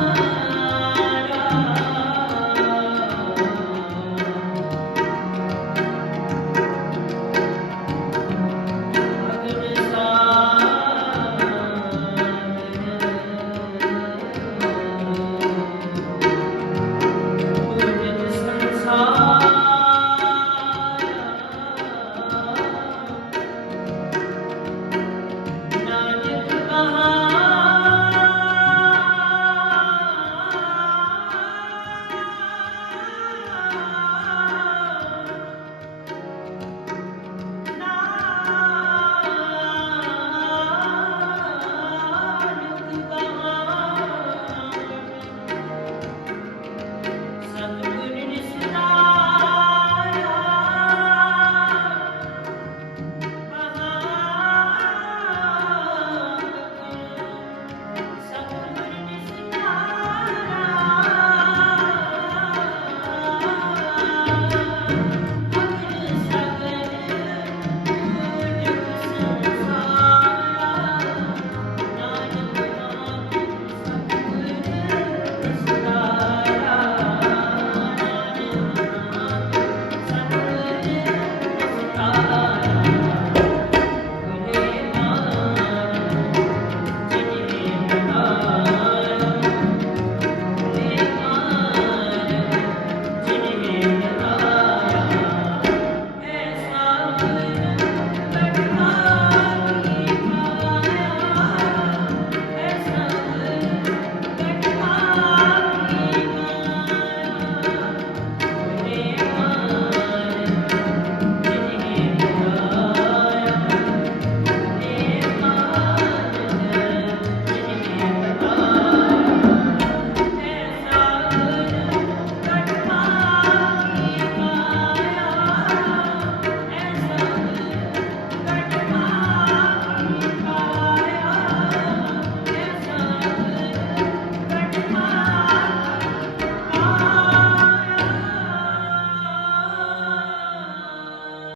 Oh.